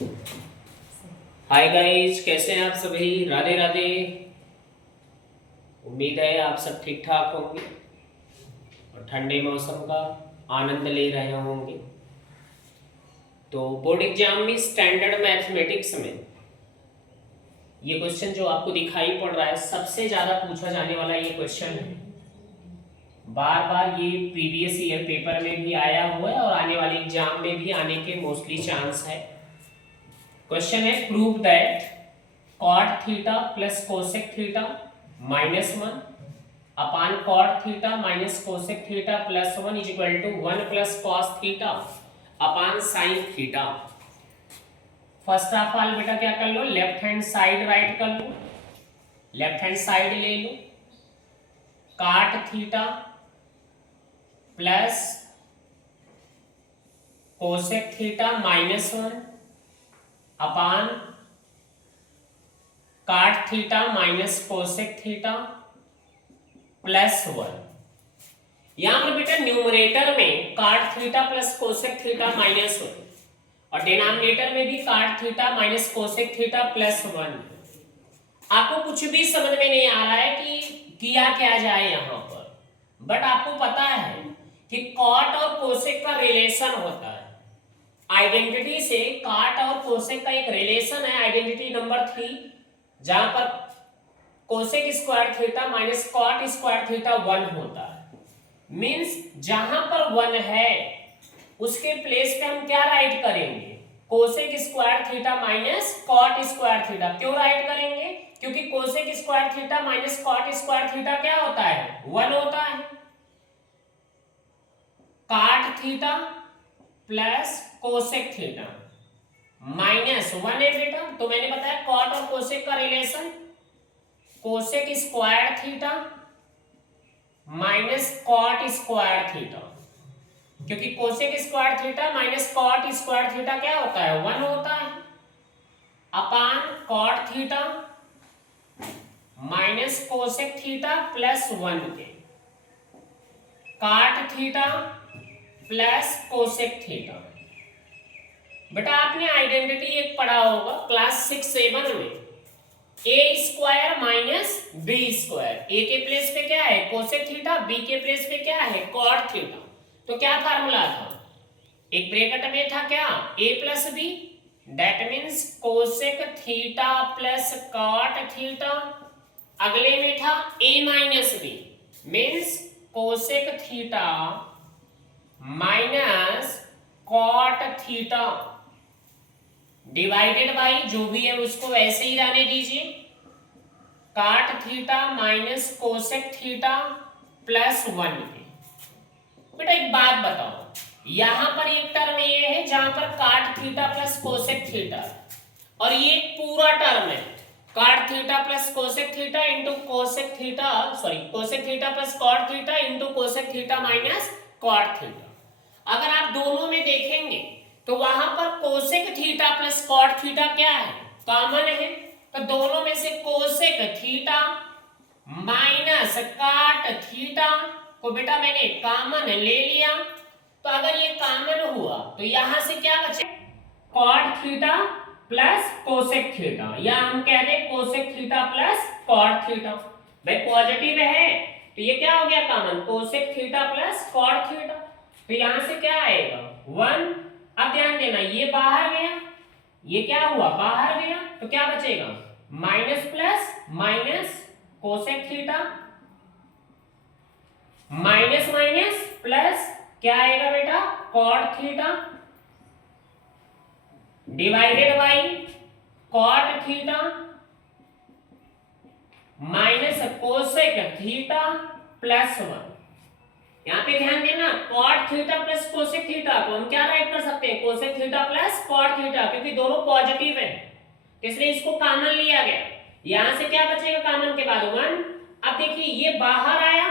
Hi guys, कैसे हैं आप सभी। राधे राधे। उम्मीद है आप सब ठीक ठाक होंगे और ठंडे मौसम का आनंद ले रहे होंगे। तो बोर्ड एग्जाम में स्टैंडर्ड मैथमेटिक्स में ये क्वेश्चन जो आपको दिखाई पड़ रहा है, सबसे ज्यादा पूछा जाने वाला ये क्वेश्चन है। बार बार ये प्रीवियस ईयर पेपर में भी आया हुआ है और आने वाले एग्जाम में भी आने के मोस्टली चांस है। क्वेश्चन है, prove that cot theta plus cosec theta minus one upon cot theta minus cosec theta plus one is equal to one plus cos theta upon sine theta. First of all बेटा क्या कर लो, left hand side write कर लो। Left hand side ले लो, cot theta plus cosec theta minus one upon cot theta minus cosec theta plus one. यहां पर बेटा न्यूमरेटर में cot theta plus cosec theta minus one और डिनोमिनेटर में भी cot theta minus cosec theta plus one. आपको कुछ भी समझ में नहीं आ रहा है कि किया क्या जाए यहां पर, बट आपको पता है कि cot और कोसेक का रिलेशन होता है। आइडेंटिटी से cot और कोसेक का एक रिलेशन है, आइडेंटिटी नंबर 3, जहां पर cosec square theta minus cot square theta 1 होता है। मींस जहां पर 1 है उसके प्लेस पे हम क्या राइट करेंगे, cosec square theta minus cot square theta. क्यों राइट करेंगे, क्योंकि cosec square theta minus cot square theta क्या होता है, 1 होता है। Cot theta plus cosec theta minus 1 है बेटा, तो मैंने बताया कॉट और कोसेक का relation cosec square theta minus cot square theta, क्योंकि cosec square theta minus cot square theta क्या होता है, 1 होता है, upon cot theta minus cosec theta plus 1 के cot theta plus cosec theta. बेटा आपने आइडेंटिटी एक पढ़ा होगा क्लास 6-7 में, A square minus B square. A के प्लेस पे क्या है कोसेक थीटा, बी के प्लेस पे क्या है कॉट थीटा। तो क्या फार्मूला था, एक ब्रैकेट में था क्या A plus B, that means cosec theta plus cot theta. अगले में था A minus B, means cosec theta minus cot theta divided by, जो भी है उसको वैसे ही रहने दीजिए, cot theta minus cosec theta plus 1 के। बेटा एक बात बताओ, यहां पर एक टर्म ये है जहां पर काट थीटा प्लस कोसेक थीटा, और ये पूरा टर्म है cot theta plus cosec theta into cosec theta, sorry cosec theta plus cot theta into cosec theta minus cot theta. अगर आप दोनों में देखेंगे तो वहां पर cosec theta plus cot theta क्या है, कॉमन है। तो दोनों में से cosec theta minus cot theta को बेटा मैंने कॉमन ले लिया, तो अगर ये कॉमन हुआ तो यहां से क्या बचे, cot theta plus cosec theta, या हम कह दें cosec theta plus cot theta. भाई पॉजिटिव है तो ये क्या हो गया common, cosec theta plus cot theta. तो यहां से क्या आएगा 1। अब ध्यान देना ये बाहर गया, ये क्या हुआ बाहर गया, तो क्या बचेगा minus plus minus cosec theta minus minus plus क्या आएगा बेटा cot theta divided by cot theta minus cosec theta plus 1। यहाँ पे ध्यान देना cot theta plus cosec theta को हम क्या राइट कर सकते हैं, cosec theta plus cot theta, क्योंकि दोनों पॉजिटिव है इसलिए इसको कॉमन लिया गया। यहां से क्या बचेगा कॉमन के बाद 1। अब देखिए ये बाहर आया,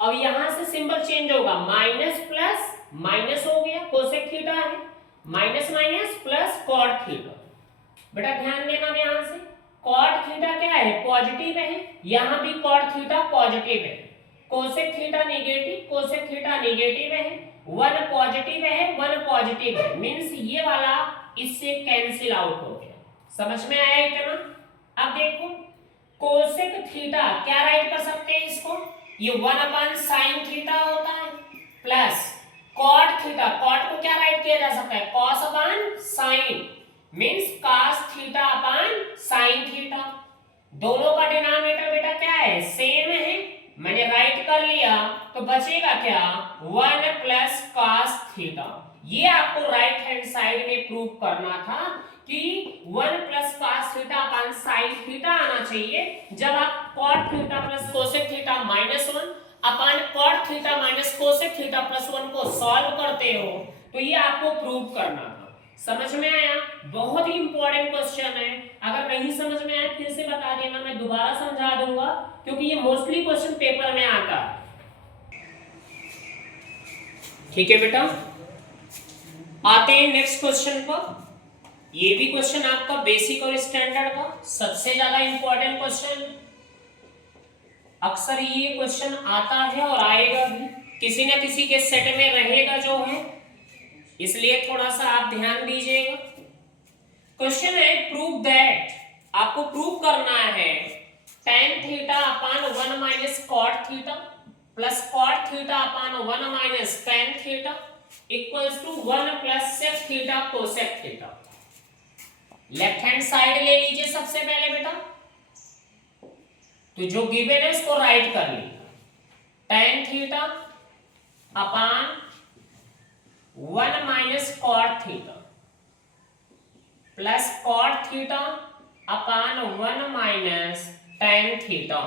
अब यहां से सिंबल चेंज होगा, माइनस प्लस माइनस हो गया, कोसेक थीटा है minus minus plus cot theta. बेटा ध्यान देना यहां से कॉट थीटा क्या है पॉजिटिव है, यहां भी कॉट थीटा पॉजिटिव है, cosec theta negative, cosec theta negative है, वन पॉजिटिव है, वन पॉजिटिव है, मीन्स ये वाला इससे कैंसिल आउट हो गया। समझ में आया इतना? अब देखो कोसेक थीटा क्या राइट कर सकते हैं इसको, ये 1/sin थीटा होता है, प्लस कॉट थीटा, कॉट को क्या राइट किया जा सकता है, cos/sin, means cos theta upon sin theta. दोनों का डिनोमिनेटर बेटा क्या है, सेम है, मैंने राइट कर लिया, तो बचेगा क्या, 1 + cos थीटा। ये आपको राइट हैंड साइड में प्रूव करना था कि 1 + cos theta upon sin theta आना चाहिए जब आप cot theta + cosec theta -1 upon cot theta - cosec theta +1 को सॉल्व करते हो, तो ये आपको प्रूव करना था। समझ में आया? बहुत ही इंपॉर्टेंट क्वेश्चन है, अगर नहीं समझ में आया फिर से बता देना, मैं दोबारा समझा दूंगा, क्योंकि ये मोस्टली क्वेश्चन पेपर में आता है। ठीक है बेटा, आते हैं नेक्स्ट क्वेश्चन पर। ये भी क्वेश्चन आपका बेसिक और स्टैंडर्ड का सबसे ज्यादा इंपॉर्टेंट क्वेश्चन, अक्सर ये क्वेश्चन आता है और आएगा भी, किसी न किसी के सेट में रहेगा जो है, इसलिए थोड़ा सा आप ध्यान दीजिएगा। क्वेश्चन है प्रूव दैट, आपको प्रूव करना है tan theta upon 1 - cot theta plus cot theta upon 1 - tan theta equals to 1 + sec theta cosec theta. Left hand side ले लीजिए सबसे पहले बेटा, तो जो गिवन है उसको राइट कर लीजिए, tan theta upon 1 - cot theta plus cot theta upon 1 - tan theta.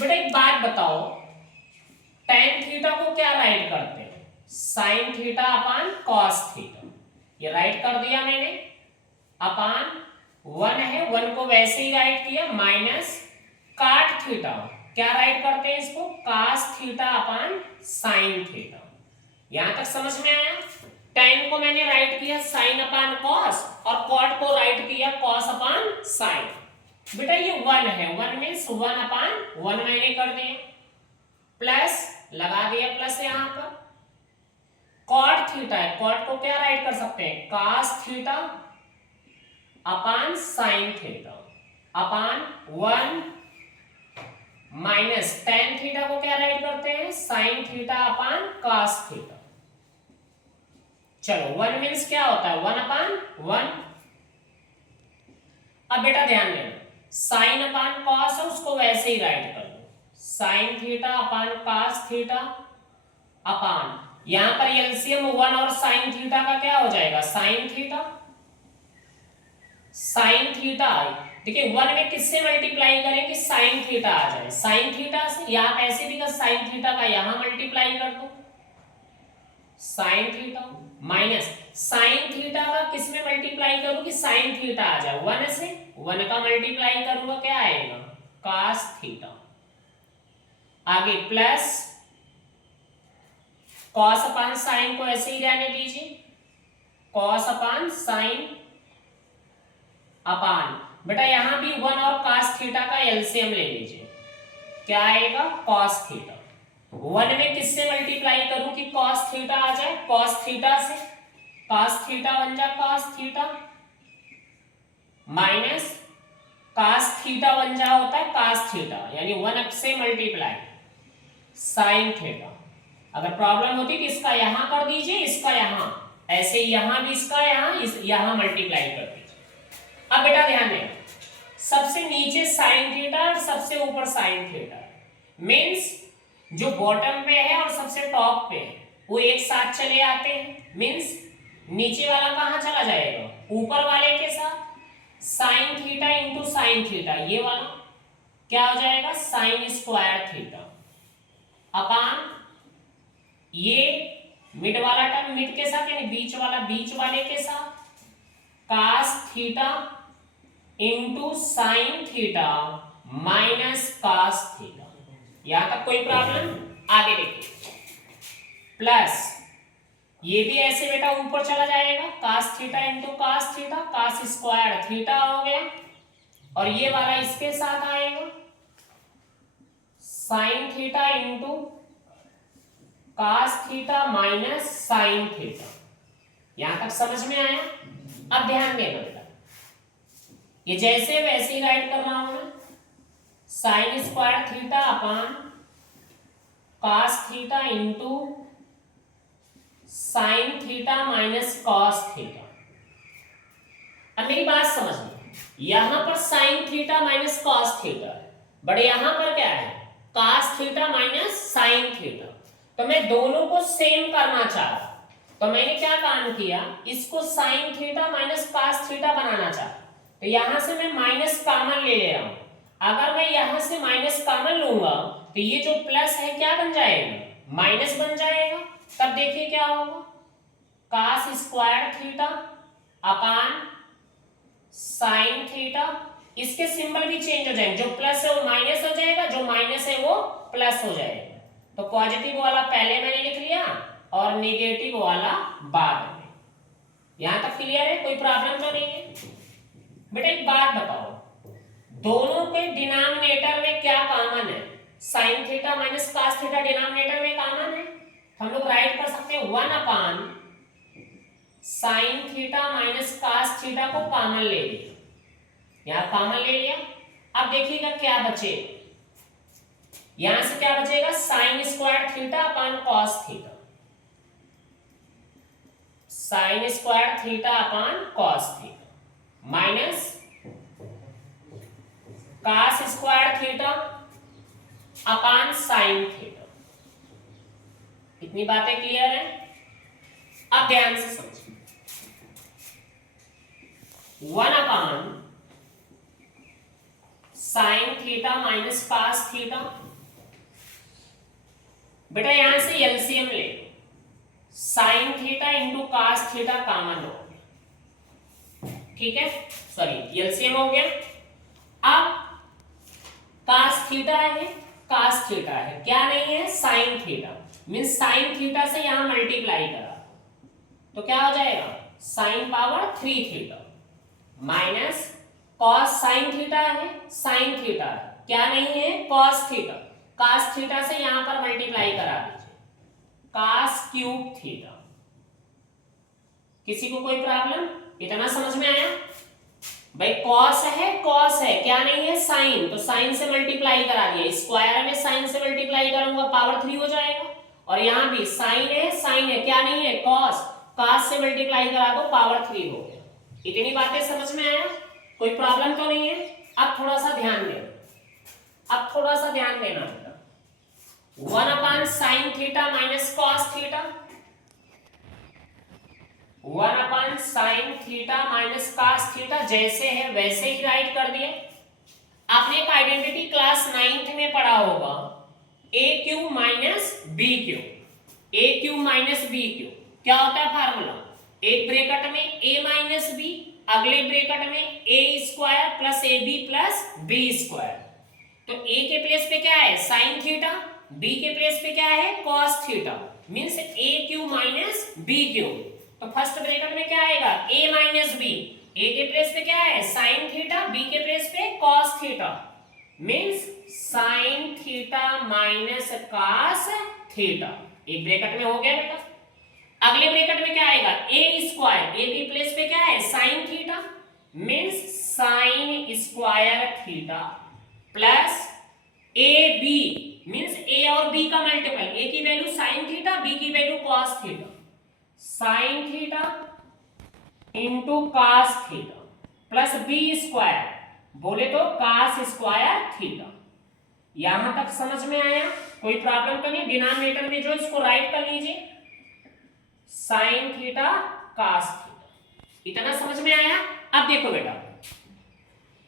बेटा एक बात बताओ, tan थीटा को क्या राइट करते हैं, sin theta upon cos theta, ये राइट कर दिया मैंने, अपॉन 1 है, 1 को वैसे ही राइट किया, माइनस cot थीटा क्या राइट करते हैं इसको, cos theta upon sin theta. यहां तक समझ में आया? tan को मैंने राइट किया sin अपॉन cos और cot को राइट किया cos अपॉन sin। बेटा ये 1 है, 1 मीन्स 1 अपॉन 1 मैंने कर दिया, प्लस लगा दिया प्लस यहां पर, cot थीटा है, cot को क्या राइट कर सकते हैं, cos theta upon sin theta upon 1 minus tan theta को क्या राइट करते हैं, sin theta upon cos theta. चलो 1 मीन्स क्या होता है, 1 अपॉन 1। अब बेटा ध्यान देना, sin अपॉन cos है उसको वैसे ही राइट कर दो, sin theta upon cos theta upon, यहां पर एलसीएम 1 और sin थीटा का क्या हो जाएगा, sin थीटा। sin थीटा देखिए 1 में किससे मल्टीप्लाई करें कि sin थीटा आ जाए, sin थीटा से, या आप ऐसे भी कर sin थीटा का यहां मल्टीप्लाई कर दो, sin theta minus sin theta का किस में मल्टीप्लाई करूं कि sin थीटा आ जाए, 1 से 1 का मल्टीप्लाई करूंगा क्या आएगा, cos थीटा। आगे प्लस cos अपॉन sin को ऐसे ही रहने दीजिए, cos अपॉन sin अपॉन, बेटा यहां भी 1 और cos थीटा का एलसीएम ले लीजिए, क्या आएगा, cos थीटा। 1 में किससे मल्टीप्लाई करूं कि cos थीटा आ जाए, cos थीटा से, cos थीटा बन जाए cos theta minus cos theta बन जा होता है cos थीटा, यानी 1 से मल्टीप्लाई sin थीटा। अगर प्रॉब्लम होती तो इसका यहां कर दीजिए, इसका यहां, ऐसे यहां भी इसका यहां मल्टीप्लाई कर दीजिए। अब बेटा ध्यान देना, सबसे नीचे sin थीटा और सबसे ऊपर sin थीटा, मींस जो बॉटम पे है और सबसे टॉप पे है वो एक साथ चले आते हैं, मींस नीचे वाला कहां चला जाएगा, ऊपर वाले के साथ, sin theta into sin theta, ये वाला क्या हो जाएगा, sin स्क्वायर थीटा अपॉन ये मिड वाला टर्म मिड के साथ यानी बीच वाला बीच वाले के साथ, cos theta into sin theta minus cos theta. यहां तक कोई प्रॉब्लम? आगे देखिए, प्लस ये भी ऐसे बेटा ऊपर चला जाएगा, cos theta into cos theta, cos square theta हो गया, और ये वाला इसके साथ आएगा sin theta into cos theta minus sine theta. यहां तक समझ में आया? अब ध्यान देना बेटा, ये जैसे वैसे ही राइट कर रहा हूं मैं, sign square theta upon cos theta into sine theta minus cos theta. अब मेरी बात समझना, यहां पर sign theta minus cos theta है, बट यहां पर क्या है, cos theta minus sine theta. तो मैं दोनों को सेम करना चाह रहा, तो मैंने क्या काम किया, इसको sine theta minus cos theta बनाना चाह, तो यहां से मैं माइनस कॉमन ले रहा हूं। अगर मैं यहां से माइनस कॉमन लूंगा तो ये जो प्लस है क्या बन जाएगा, माइनस बन जाएगा। तब देखिए क्या होगा, cos square theta upon sine theta, इसके सिंबल भी चेंज हो जाएंगे, जो प्लस है वो माइनस हो जाएगा, जो माइनस है वो प्लस हो जाएगा। तो पॉजिटिव वाला पहले मैंने लिख लिया और नेगेटिव वाला बाद में। यहां तक क्लियर है, कोई प्रॉब्लम तो नहीं है? बेटा एक बात बताओ, दोनों के डिनोमिनेटर में क्या कॉमन है, sine theta minus cos theta denominator में कॉमन है, हम लोग राइट कर सकते हैं 1 अपान sine theta minus cos theta को कॉमन ले लिया, यहां कॉमन ले लिया। अब देखिएगा क्या बचे, यहां से क्या बचेगा, sign square theta upon cos theta, sign square theta upon cos theta minus cos square theta upon sine theta. इतनी बातें क्लियर है? अब ध्यान से समझिए, 1 अपान sine theta minus cos theta. बेटा यहां से एलसीएम ले, sign theta into cos theta common हो गया, ठीक है, सॉरी एलसीएम हो गया। अब cos थीटा है, cos थीटा है, क्या नहीं है, sine theta, means sine theta से यहां मल्टीप्लाई करा तो क्या हो जाएगा, sine power 3 theta minus cos sine theta है, साइन थीटा है, क्या नहीं है, cos थीटा, cos थीटा से यहां पर मल्टीप्लाई करा दीजिए, cos क्यूब थीटा। किसी को कोई प्रॉब्लम? इतना समझ में आया भाई? cos है, क्या नहीं है, साइन, तो साइन से मल्टीप्लाई करा दिया, स्क्वायर में साइन से मल्टीप्लाई करूंगा पावर 3 हो जाएगा, और यहां भी साइन है, क्या नहीं है, cos से मल्टीप्लाई करा दो पावर 3 हो गया। इतनी बातें समझ में आया? कोई प्रॉब्लम तो नहीं है? अब थोड़ा सा ध्यान देना बेटा, 1 अपान sine theta minus cos theta, 1 अपान sine theta minus cos theta, जैसे है वैसे ही राइट कर दिए। आपने एक आइडेंटिटी क्लास 9th में पढ़ा होगा, a cube minus B cube, a cube minus B cube क्या होता है फार्मूला, एक ब्रैकेट में a माइनस बी, अगले ब्रैकेट में a square plus A B plus B square. तो a के प्लेस पे क्या है, साइन थीटा, b के प्लेस पे क्या है, cos theta, means a cube minus b cube. तो फर्स्ट ब्रैकेट में क्या आएगा, a माइनस बी, a के प्लेस पे क्या है, साइन थीटा, b के प्लेस पे cos theta, means sign theta minus cos theta. एक ब्रैकेट में हो गया बेटा। अगले ब्रैकेट में क्या आएगा, a स्क्वायर, a के प्लेस पे क्या है, sine theta, means sine square theta plus A B, means a और b का मल्टीपल, a की वैल्यू साइन थीटा, b की value cos theta, sine theta into cos theta plus b square, बोले तो cos स्क्वायर थीटा। यहां तक समझ में आया? कोई प्रॉब्लम तो नहीं? डिनोमिनेटर में जो इसको राइट कर लीजिए, साइन थीटा cos थीटा। इतना समझ में आया? अब देखो बेटा,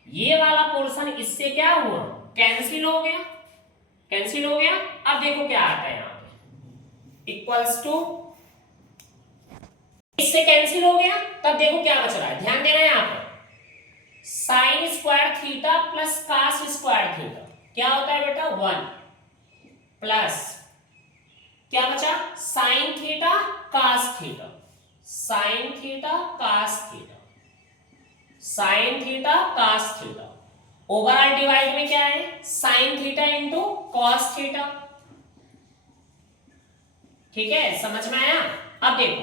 ये वाला पोर्शन इससे क्या हुआ, कैंसिल हो गया, अब देखो क्या आता है यहां पे, इक्वल्स टू, इससे कैंसिल हो गया, तब देखो क्या बच रहा है, ध्यान देना है यहां पर, sign square theta plus cos square theta क्या होता है बेटा, 1 प्लस क्या बचा, sine theta cos theta, sine theta cos theta, sine theta cos theta, overall divide में क्या है, sine theta into cos theta, ठीक है, समझ में आया। अब देखो,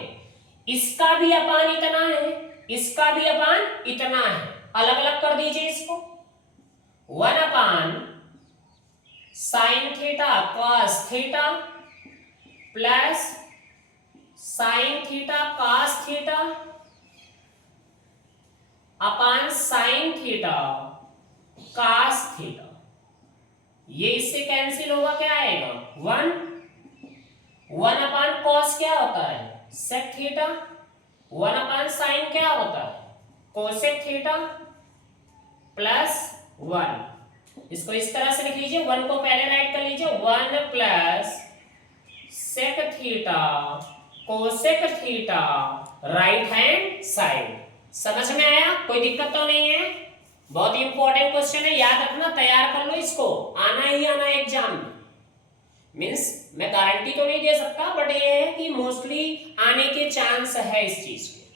इसका भी अपान इतना है, इसका भी अपान इतना है, अलग अलग कर दीजिए इसको। 1 अपान sine theta cos theta plus sine theta cos theta upon sine theta cos theta. ये इससे कैंसिल होगा, क्या आएगा 1 अपान कॉस क्या होता है सेक थीटा, 1 अपान साइन क्या होता है कोसेक थीटा प्लस 1। इसको इस तरह से लिख लीजिए, 1 को पहले राइट कर लीजिए, 1 plus sec theta cosec theta right hand side. समझ में आया, कोई दिक्कत तो नहीं है। बहुत ही इंपॉर्टेंट क्वेश्चन है, याद रखना, तैयार कर लो इसको, आना ही आना एग्जाम में। मीन्स मैं गारंटी तो नहीं दे सकता, बट ये है कि मोस्टली आने के चांस है इस चीज के।